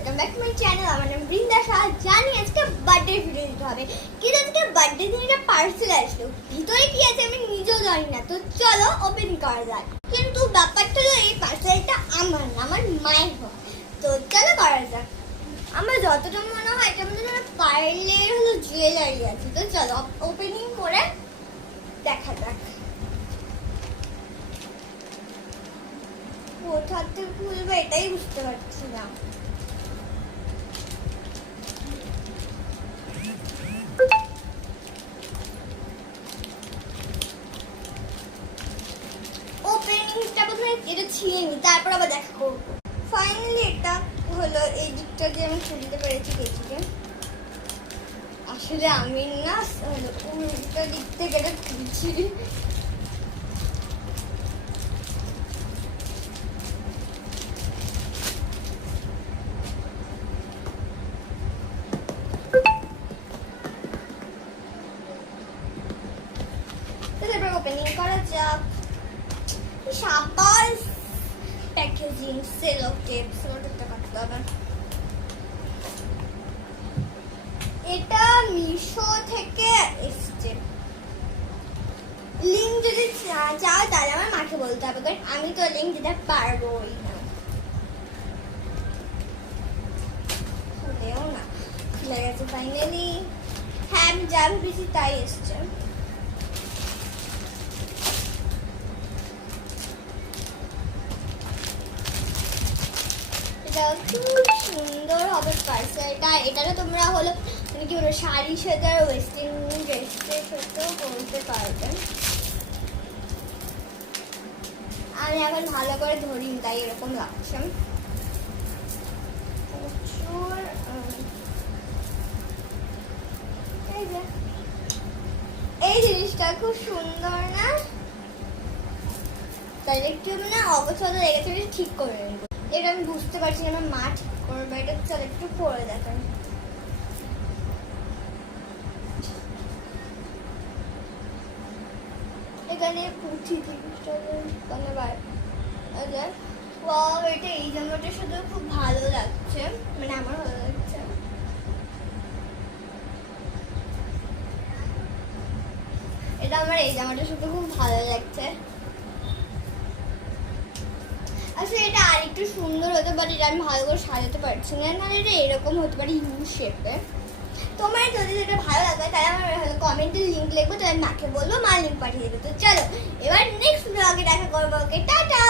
Welcome back to my channel. আমার নাম বৃন্দা শাহ। জানি আজকে বার্থডে ভিডিও দিতে হবে, কিন্তু আজকে বার্থডে দিন একটা পার্সেল আসলো, ভিতরে কি আছে আমি নিজেও জানি না। তো চলো ওপেন করা যাক। কিন্তু ব্যাপারটা হলো এই পার্সেলটা আমার না, আমার মায়ের হয়। তো চলো করা যাক। আমার যতটা মনে হয় এটা মধ্যে পার্লের হলো জুয়েলারি আছে। তো চলো ওপেনিং করে দেখা যাক কোথা থেকে খুলবে, এটাই বুঝতে পারছি না। ওপেনিংটা প্রথমে এটা ছিঁড়ে নি, তারপর আবার দেখা করবো। ফাইনালি এটা হলো, এই দিকটা যে আমি খুলতে পেরেছি কেচিকে। আসলে আমি না উল্টা দিক থেকে এটা খুলছি। তারপর ওপেনিং করা যাক। সাবাস প্যাকেজিং সেলো টেপ সেলোটা কাটতে হবে। এটা মিশো থেকে এসছে। লিংক যদি চাও তাহলে আমার মাকে বলতে হবে, কারণ আমি তো লিংক দিতে পারবোই না। খুলেও না, খুলে গেছে ফাইনালি। হ্যাঁ আমি যা ভেবেছি তাই এসছে। খুব সুন্দর হবে পার্সেলটা। এটারও তোমরা হলো মানে কি বলবো, শাড়ির সাথে আর ওয়েস্টার্ন ড্রেসের সাথেও পরতে পারবে। আমি এখন ভালো করে ধরি তাই এরকম লাগছে। প্রচুর এই জিনিসটা খুব সুন্দর না? তাই একটু মানে অগোছালো লেগেছে, ঠিক করে নেবো। এটা আমি বুঝতে পারছি না আমার মা ঠিক করবে। এটা চল একটু পরে দেখান। এখানে পুঁথি জিনিসটা এটা এই জামাটার সাথে খুব ভালো লাগছে, মানে আমার ভালো লাগছে। এটা আমার এই জামাটার সাথে খুব ভালো লাগছে। আসলে এটা আর একটু সুন্দর হতে পারে, এটা আমি ভালো করে সাজাতে পারছি না, নাহলে এটা এরকম হতে পারে ইউ শেপে। তোমার যদি এটা ভালো লাগে তাহলে আমার কমেন্টে লিঙ্ক লিখবো, তাহলে মাকে বলবো, মা লিঙ্ক পাঠিয়ে দেবে। তো চলো এবার নেক্সট ব্লগে দেখা করবো। ওকে টাটা।